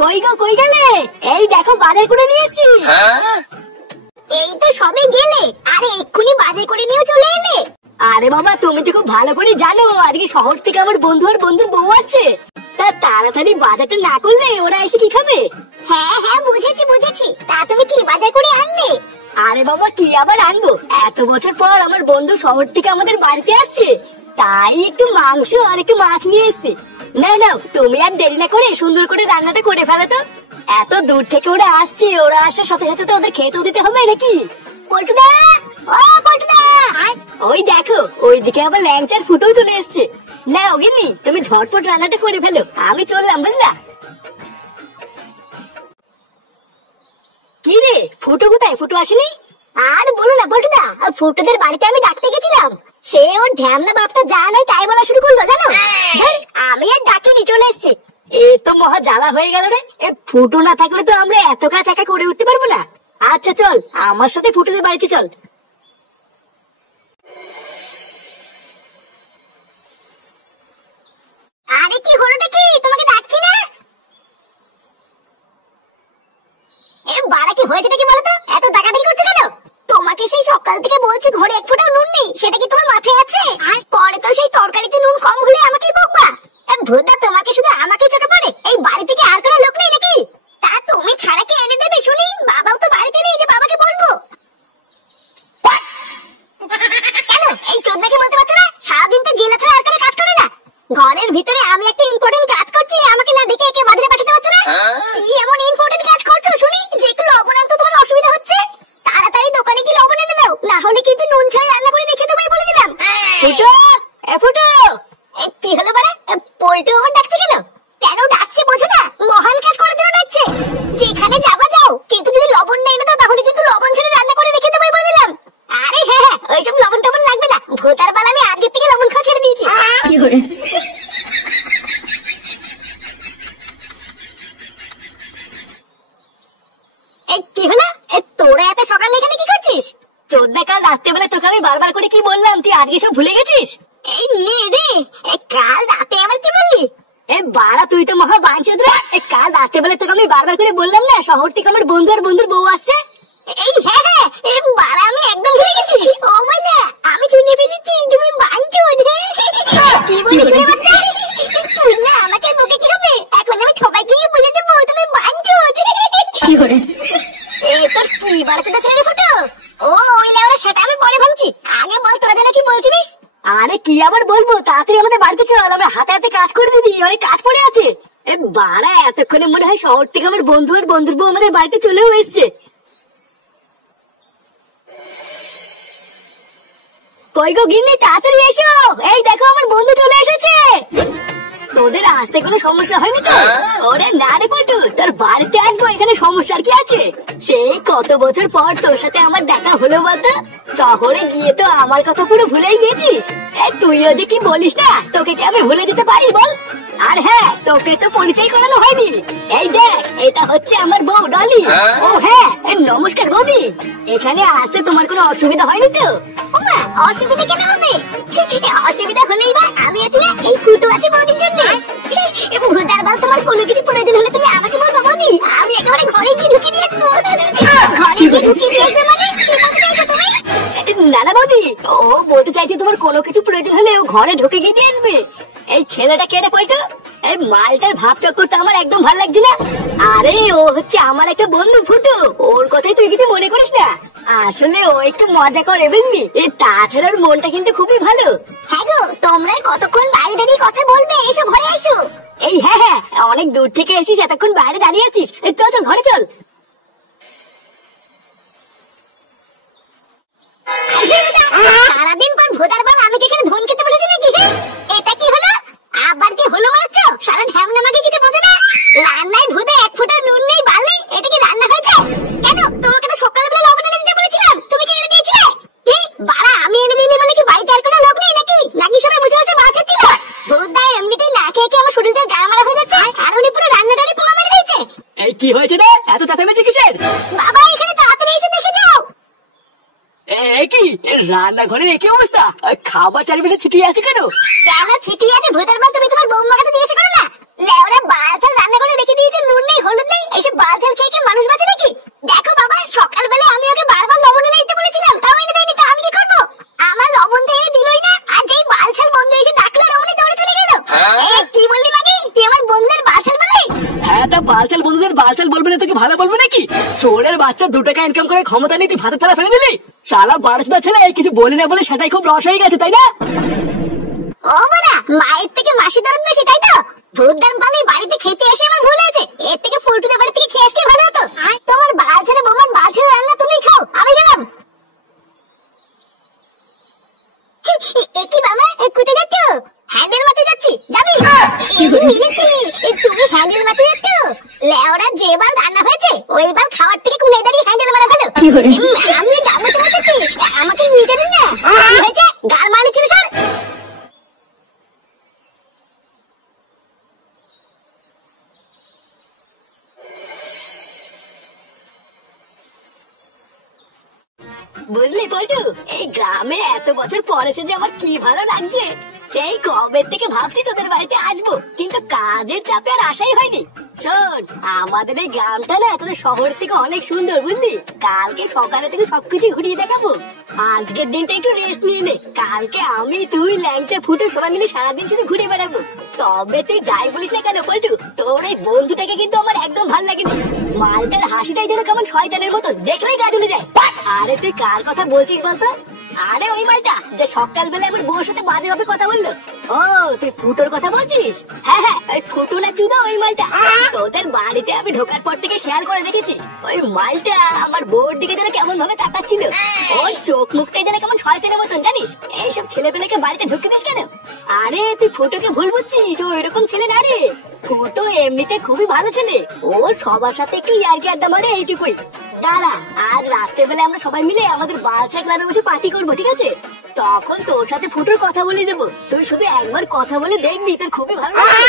কই গো, কই গেলে? এই দেখো বাজার করে নিয়ে এসেছি। এই তো সবে গেলে, আরে এক্ষুনি বাজার করে নিয়ে চলে এলে। আরে বাবা, তুমি তো খুব ভালো করে জানো আজকে শহর থেকে আমার বন্ধু আর বন্ধুর বউ আছে। তা তাড়াতাড়ি বাজারটা না করলে ওরা এসে কি খাবে? হ্যাঁ হ্যাঁ, বুঝেছি বুঝেছি। তা তুমি কি বাজার করে আনলে? আরে বাবা, কি আবার আনবো, এত বছর পর আমার বন্ধু শহর থেকে আমাদের বাড়িতে আসছে, তাই একটু মাংস আর একটু মাছ নিয়ে এসছি। না না, তুমি আর দেরি না করে সুন্দর করে রান্নাটা করে ফেলো তো। এত দূর থেকে ওরা আসছে, ওরা আসার সাথে সাথে তো ওদের খেতেও দিতে হবে নাকি? পল্টুদা, ও পল্টুদা, ওই দেখো ওইদিকে আবার ল্যাংচার ফুটেও চলে এসছে। না ওগিনি, তুমি ঝটপট রান্নাটা করে ফেলো, আমি চললাম বুঝলা। কি রে, ফুটো কোথায়? ফুটো আসেনি? আর বলো না পল্টুদা, ফুটোদের বাড়িতে আমি ডাকতে গেছিলাম, সে ওর ঢ্যামনা বাপটা যা নয় তাই বলা শুরু করলো জানো। আমি আর ডাকিনি, চলে এসছি। এ তো মহা জ্বালা হয়ে গেল রে। এ ফুটো না থাকলে তো আমরা এত কাজ একা করে উঠতে পারবো না। আচ্ছা চল আমার সাথে ফুটোদের বাড়িতে চল। আরে কি হলোটা কি, তোমাকে ডাকছি না? এ বাড়া, কি হয়েছেটা কি বলতো? এত ডাকাডাকি করছো কেন? তোমাকে সেই সকাল থেকে বলছি ঘরে এক ফোঁটাও নুন নেই, সেটা কি তোমার মাথায় আছে? আর পরে তো সেই তরকারিতে নুন কম হলে আমাকেই বকবা। ভোদা, তোমাকে শুধু আমাকেই চোখে পড়ে? এই বাড়ি থেকে আর কোনো লোক নেই নাকি? তা তুমি ছাড়া কে এনে দেবে শুনি? বাবাও তো বাড়িতে নেই যে বাবাকে বলবো। কেন এই চোদ্দাকে বলতে পারছো না? সারাদিন তো গেলা ছাড়া আর কোনো কাজ করে না। ঘরের ভিতরে আমি একটা ইম্পর্টেন্ট কাজ করছি, আমাকে না ডেকে একে বাজারে পাঠাতে পারছো না? কি এমন ইম্পর্টেন্ট কাজ করছো শুনি যে একটু লবণ আনতে তোমার অসুবিধা হচ্ছে? তাড়াতাড়ি দোকানে গিয়ে লবণ এনে দাও, না হলে কিন্তু নুন ছাড়া রান্না করে রেখে দেবো বলে দিলাম। ফুটো, এ ফুটো। কি হলো বাড়া, পল্টু আমার ডাকছে কেন? কেন ডাকছে বোঝো না? মহান কাজ করার জন্য ডাকছে। যেখানে যাবা যাও, কিন্তু যদি লবণ না এনে দাও তাহলে কিন্তু লবণ ছাড়া রান্না করে রেখে দেবো বলে দিলাম। আরে হ্যাঁ হ্যাঁ, ওইসব লবণ টবণ লাগবে না, ভোটার বাল আমি আজকের থেকে লবণ খাওয়া ছেড়ে দিয়েছি। কি হলো, তোরা এত সকালে এখানে কি করছিস? চোদ্দা, কাল রাত্রেবেলা তোকে আমি বারবার করে কি বললাম, তুই আজকে সব ভুলে গেছিস? এই নে রে, কাল রাতে আবার কি বললি? এ বাড়া, তুই তো মহা বাঞ্চোদ রে। কাল রাত্রেবেলা তোকে আমি বারবার করে বললাম না শহর থেকে আমার বন্ধু আর বন্ধুর বউ আসছে। এই হ্যাঁ হ্যাঁ, এই বাড়া আমি একদম ভুলে গেছি। ও মাই না, আমি শুনে ফেলেছি তুমি বাঞ্চোদ। কি বলিস রে বাচ্চা? তুই না আমাকে বকে কি হবে? এখন আমি সবাইকে বলে দেবো তুমি বাঞ্চোদ। কি করে? এই তোর কি বাড়াতে ছেড়ে ফটো? ও ওই লেওরা, সেটা আমি পরে ভাবছি, আগে বল তোরা যেন কি বলছিলিস। আরে কি আবার বলবো, তাড়াতাড়ি আমাদের বাড়িতে চল, আমরা হাতে হাতে কাজ করে দিবি, অনেক কাজ পড়ে আছে। এ বাড়া, এতক্ষণে মনে হয় শহর থেকে আমার বন্ধু আর বন্ধুর বউ আমাদের বাড়িতে চলেও এসছে। কই গো গিন্নি, তাড়াতাড়ি এসো, এই দেখো আমার বন্ধু চলে এসেছে। তোদের আসতে কোনো সমস্যা হয়নি তো? ওরে না রে পল্টু, তোর বাড়িতে আসবো, এখানে সমস্যার কি আছে? সেই কত বছর পর তোর সাথে আমার দেখা হলো বলতো। শহরে গিয়ে তো আমার কথা পুরো ভুলেই গেছিস। তুইও যে কি বলিস না, তোকে কি আমি ভুলে যেতে পারি বল? আর হ্যাঁ, তোকে তো পরিচয় করানো হয়নি। এই দেখ, এটা হচ্ছে আমার বউ ডলি। ও হ্যাঁ, নমস্কার বৌদি। এখানে আসতে তোমার কোনো অসুবিধা হয়নি তো? ওমা, অসুবিধা কেন হবে? অসুবিধা হলেই বা আমি আছি না, এই ফুটো আছে বৌদির জন্য। ভোটার বাল, তোমার কোনো কিছু প্রয়োজন হলে তুমি আমাকে বলবো বৌদি, আমি একেবারে ঘরে গিয়ে ঢুকে দিয়ে আসবো। ঘরে গিয়ে ঢুকে দিয়ে আসবে মানে কি বলতে চাইছো তুমি? না না বৌদি, ও বলতে চাইছি তোমার কোনো কিছু প্রয়োজন হলে ও ঘরে ঢুকে গিয়ে দিয়ে আসবে। এই ছেলেটা কেটে পল্টু, এই মালটার ভাব চক্কর তো আমার একদম ভালো লাগছে না। আরে ও হচ্ছে আমার একটা বন্ধু ফুটু, ওর কথাই তুই কিছু মনে করিস না। আসলে ও একটু মজা করে বুঝলি, তাছাড়া ওর মনটা কিন্তু খুবই ভালো। হ্যাঁ গো, তোমরা কতক্ষণ বাইরে দাঁড়িয়ে কথা বলবে? এসো ঘরে এসো। এই হ্যাঁ হ্যাঁ, অনেক দূর থেকে এসিস, এতক্ষণ বাইরে দাঁড়িয়ে আছিস, চল চল ঘরে চল। সারাদিন পর ভোটার বাল আমি কি এখানে ধন খেতে বলেছি নাকি? এটা কি হলো? আবার কি হলো মারছ? সারা ঢ্যামনা মাকে কিছু বোঝে না। রান্নায় ভুদে এক ফোঁটা নুন নেই, বাল নেই, এটা কি রান্না হয়েছে? কেন তোমাকে তো সকালবেলা লবণ এনে দিতে বলেছিলাম, তুমি কি এনে দিয়েছিলে? কি বাড়া, আমি এনে দিইনি বলে কি বাড়িতে আর কোনো লোক নেই নাকি? নাকি সবাই বসে বসে মাছ হচ্ছিল? ভোদা এমনিতেই না খেয়ে কি আমার শরীরটা গায়ে মারা হয়ে যাচ্ছে, আর উনি পুরো রান্নাটারে পোড়া মেরে দিয়েছে। এই কি হয়েছে রে, এত চেঁচামেচি কিসের? বাবা এখানে তাড়াতাড়ি এসে দেখে যাও। কি রান্নাঘরের একই অবস্থা, খাবার চারিপাশে ছিটিয়ে আছে কেন? কেন ছিটিয়ে আছে ভোটার বাল? তুমি তোমার বৌমাকে তো জিজ্ঞেস করো না? লেওরা বাল রান্না করে রেখে দিয়েছে, নুন নেই, এইসব বালছাল খেয়ে কি মানুষ বাঁচে নাকি? দেখো বাবা, সকালবেলা আমি ওকে বারবার লবণ এনে দিতে বলেছিলাম, তাও এনে দেয়নি, তা আমি কি করবো? আমার লবণ তো এনে দিলই না, আর যেই বালছাল বন্ধু এসে ডাকলো রমণী দৌড়ে চলে গেল। কি বললি মাগি? তুই আমার বন্ধুদের বালছাল বললি? হ্যাঁ, তা বালচাল বন্ধুদের বালচাল বলবে না তোকে ভালো বলবে নাকি? শোরের বাচ্চা 2 টাকা ইনকাম করে ক্ষমতা নেই, তুই ভাতের থালা ফেলে দিলি। শালা বাড়াচোদা ছেলে, কিছু বলি না বলে সেটাই খুব রস হয়ে গেছে, তাই না? ও মারা, মায়ের থেকে মাসি দরদ বেশি, তাই তো? ভূতদান পালি বাড়িতে খেতে এসে আমার ভুল হয়েছে, এর থেকে ফুলটুদের বাড়ি থেকে খেয়ে আসলে ভালো হতো। তোমার বালছালে বৌমার বালছালে রান্না তুমি খাও, আমি গেলাম। কি বাবা, কোথায় যাচ্ছ? হ্যান্ডেল মারতে যাচ্ছি, যাবি? তুমি হ্যান্ডেল মারতে যাচ্ছ? লেওরা যে বাল রান্না হয়েছে ওই বাল খাওয়ার থেকে কোনে দাঁড়িয়ে হ্যান্ডেল মারা ভালো। আমি যাবো তোমার সাথে, আমাকে নিয়ে যাবেন না? কি হয়েছে? গাল মারনি ছিল স্যার। বুঝলি পল্টু, এই গ্রামে এত বছর পর এসে যে আমার কি ভালো লাগছে। সেই কবে থেকে ভাবছি তোদের বাড়িতে আসবো, কিন্তু কাজের চাপে আর আসাই হয়নি। শোন, আমাদের এই গ্রামটা না তোদের শহর থেকে অনেক সুন্দর, বুঝলি? কালকে সকালে থেকে সবকিছু ঘুরিয়ে দেখাবো। আজকের দিনটা একটু রেস্ট নিয়ে নে, কালকে আমি তুই ল্যাংচা ফুটে সবাই মিলে সারাদিন শুধু ঘুরে বেড়াবো। তবে তুই যাই বলিস না কেন পল্টু, তোর এই বন্ধুটাকে কিন্তু আমার একদম ভালো লাগেনি। মালটার হাসিটাই যেন কেমন শয়তানের মতো, দেখলেই গা জ্বলে যায়। আরে তুই কার কথা বলছিস বলতো? আরে ওই মালটা যে সকালবেলা আমার বউর সাথে বাজে ভাবে কথা বললো। ও, তুই ফুটোর কথা বলছিস? হ্যাঁ হ্যাঁ, ওই ফুটো না চুদা ওই মালটা। তোদের বাড়িতে আমি ঢোকার পর থেকে খেয়াল করে দেখেছি, ওই মালটা আমার বউর দিকে যেন কেমন ভাবে তাকাচ্ছিল। ওর চোখ মুখটাই যেন কেমন শয়তানের মতন, জানিস? এইসব ছেলেপেলেকে বাড়িতে ঢুকে দিস কেন? আরে তুই ফুটোকে ভুল বুঝছিস, ও এরকম ছেলে না রে। ফুটো এমনিতে খুবই ভালো ছেলে, ও সবার সাথে একটু ইয়ার্কি আড্ডা মারে, এইটুকুই। দাঁড়া, আজ রাত্রেবেলা আমরা সবাই মিলে আমাদের বাচ্চা ক্লাবে বসে পার্টি করবো, ঠিক আছে? তখন তোর সাথে ফুটোর কথা বলে দেবো, তুই শুধু একবার কথা বলে দেখবি, তোর খুবই ভালো লাগবে।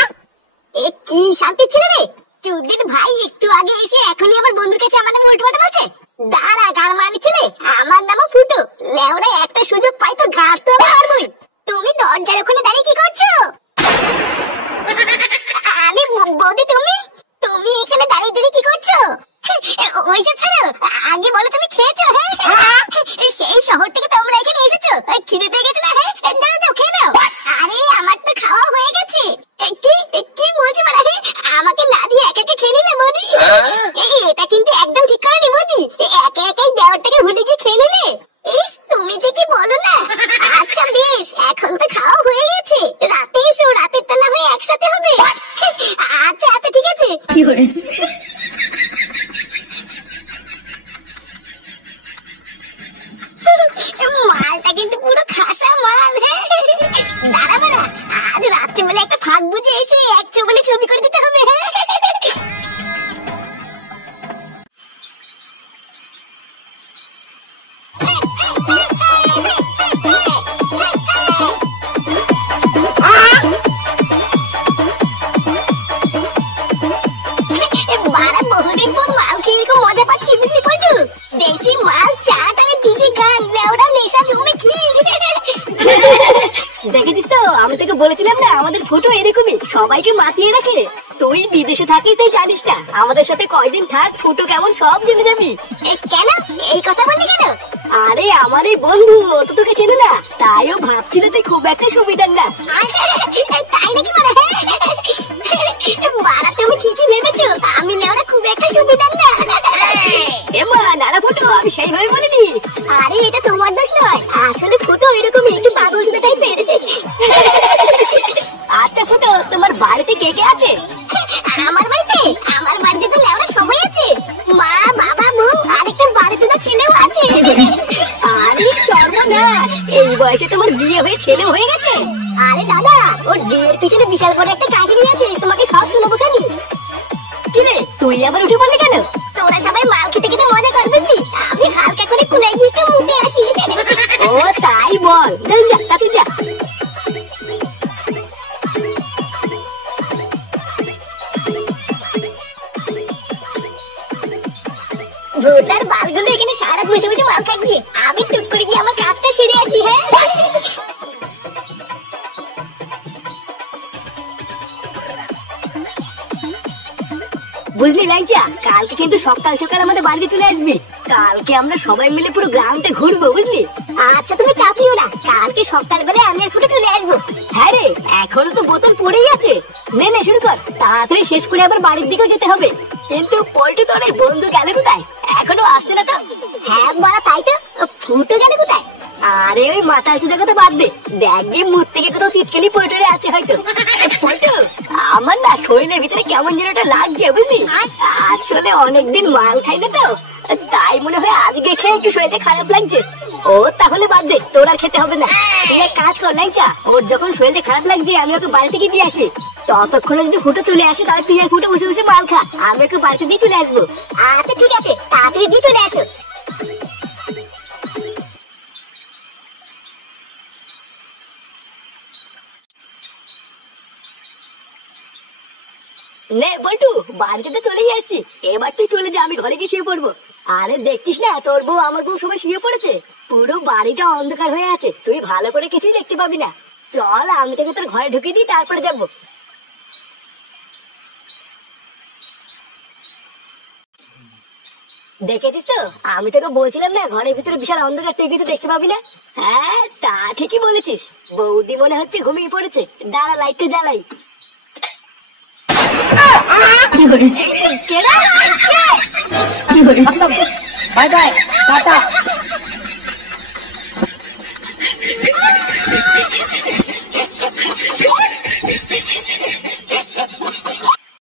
এ কি শান্তি ছিল রে? চুদির ভাই একটু আগে এসে এখনই আমার বন্ধুর কাছে আমার নামে উল্টো পাল্টা বলছে। দাঁড়া, গান মানি ছেলে, আমার নামও ফুটো। লেওরা একটা সুযোগ পাই তোর ঘাট তো মারবই। তুমি দরজার ওখানে দাঁড়িয়ে কি করছো? আরে বৌদি, তুমি তুমি এখানে দাঁড়িয়ে দাঁড়িয়ে কি করছো? ওইসব ছাড়ো, আগে বলো তুমি খেয়েছো? হ্যাঁ, সেই শহর থেকে তোমরা এখানে এসেছো, খিদে পেয়ে গেছে না? হ্যাঁ, দাও দাও, খেয়ে নাও। আরে আমার তো খাওয়া হয়ে গেছে। কি বলছি মানে, আমাকে না দিয়ে একা একা খেয়ে নিলে মোদি? এটা কিন্তু একদম ঠিক করেনি মোদি, একা একাই দেওয়ারটাকে ভুলে গিয়ে খেয়ে নিলে। ইস, তুমি যে কি বলো না। আচ্ছা বেশ, এখন তো খাওয়া হয়ে গেছে, রাতে এসো, রাতের তো না হয় একসাথে হবে। আচ্ছা আচ্ছা, ঠিক আছে। মালটা কিন্তু পুরো খাসা মাল। হ্যাঁ, দাঁড়া বাড়া, আজ রাত্রিবেলা একটা ফাঁক বুঝে এসে এক চোবলে ছবি করে দিতে হবে। বাড়া, বহুদিন পর মাল খেয়ে এরকম মজা পাচ্ছি, বুঝলি পল্টু? দেশি মাল, চাট আর ডিজে গান, লেওড়া নেশা জমে ক্ষীর। দেখেছিস তো, আমি তোকে বলেছিলাম না আমাদের ফুটো এরকমই, সবাইকে মাতিয়ে রাখে। তুই বিদেশে থাকিস, তুই জানিস না, আমাদের সাথে কয়দিন থাক, ফুটো কেমন সব জেনে যাবি। কেন এই কথা বললি কেন? আরে আমার এই বন্ধু, ও তো তোকে চেনে না, তাইও ভাবছিল তুই খুব একটা সুবিধার না। তাই নাকি বাড়া? বাড়া, তুমি ঠিকই ভেবেছো, আমি লেওড়া খুব একটা সুবিধার না। এমা নানা ফুটো, আমি সেইভাবে বলিনি। আরে এটা তোমার দোষ নয়, আসলে ফুটো এরকমই একটু পাগল ছিল, তাই পেরে। আচ্ছা ফুটো, তোমার বাড়িতে কে কে আছে? আমার বাড়িতে তো লেওড়া সবাই আছে, মা, বাবা, বউ আর একটা বাড়িতে ছেলেও আছে। আরে সর্বনাশ, এই বয়সে তোমার বিয়ে হয়ে ছেলে হয়ে গেছে? আরে দাদা, ওর বিয়ের পিছনে বিশাল বড় একটা কাহিনী আছে, তোমাকে সব শোনাবো খানি। কিরে, তুই আবার উঠে পড়লি কেন? তোরা সবাই মাল খেতে খেতে মজা কর, বুঝলি? আমি হালকা করে কুনাই গিয়ে একটু মুখে আসি। ও তাই বল, যা তা তুই যা। ভোটার বালগুলো এখানে সারা বসে বসে মাল খাচ্ছি, আমি টুক করে গিয়ে আমার কাজটা সেরে আসি। হ্যাঁ, বুঝলি ল্যাংচা, কালকে কিন্তু সকাল সকাল আমাদের বাড়িতে চলে আসবি। কালকে আমরা সবাই মিলে পুরো গ্রামটা ঘুরবো, বুঝলি? আচ্ছা তুমি চাপ নিও না, কালকে সকালবেলা আমি আর ফুটে চলে আসবো। হ্যাঁ রে, এখনো তো বোতল পড়েই আছে। নে নে শুরু কর, তাড়াতাড়ি শেষ করে আবার বাড়ির দিকেও যেতে হবে। কিন্তু পল্টু তোর এই বন্ধু গেলে কোথায়? এখনো আসছে না তো? হ্যাঁ বাড়া, তাই তো। ফুটো গেলে কোথায়? আরে ওই মাথা চুদা কথা বাদ দে, দেখ গিয়ে মুখ থেকে কোথাও চিৎকেলি পয়টরে আছে হয়তো। পল্টু, আমার না শরীরের ভিতরে কেমন যেন একটা লাগছে, বুঝলি? আসলে অনেকদিন মাল খাই না তো, তাই মনে হয় আজকে খেয়ে একটু শরীরটা খারাপ লাগছে। ও তাহলে বাদ দে, তোর আর খেতে হবে না। তুই এক কাজ কর ল্যাংচা, ওর যখন শরীরটা খারাপ লাগছে আমি ওকে বাড়ি থেকে দিয়ে আসি। ততক্ষণে যদি ফুটো চলে আসে তাহলে তুই আর ফুটো বসে বসে মাল খা, আমি ওকে বাড়িতে দিয়ে চলে আসবো। আচ্ছা ঠিক আছে, তাড়াতাড়ি দিয়ে চলে আসো। নে বল্টু, বাড়িতে তো চলেই আসছি, এবার তুই চলে যা, আমি ঘরে গিয়ে শুয়ে পড়বো। আরে দেখছিস না, তোর বউ আমার বউ সবাই শুয়ে পড়েছে, পুরো বাড়িটা অন্ধকার হয়ে আছে, তুই ভালো করে কিছুই দেখতে পাবি না। চল আমি তোকে তোর ঘরে ঢুকিয়ে দিই, তারপরে যাবো। দেখেছিস তো, আমি তোকে বলছিলাম না ঘরের ভিতরে বিশাল অন্ধকার, তুই কিছু দেখতে পাবি না। হ্যাঁ তা ঠিকই বলেছিস, বৌদি মনে হচ্ছে ঘুমিয়ে পড়েছে, দাঁড়া লাইটটা জ্বালাই। কেডা? কে? Bye bye, tata.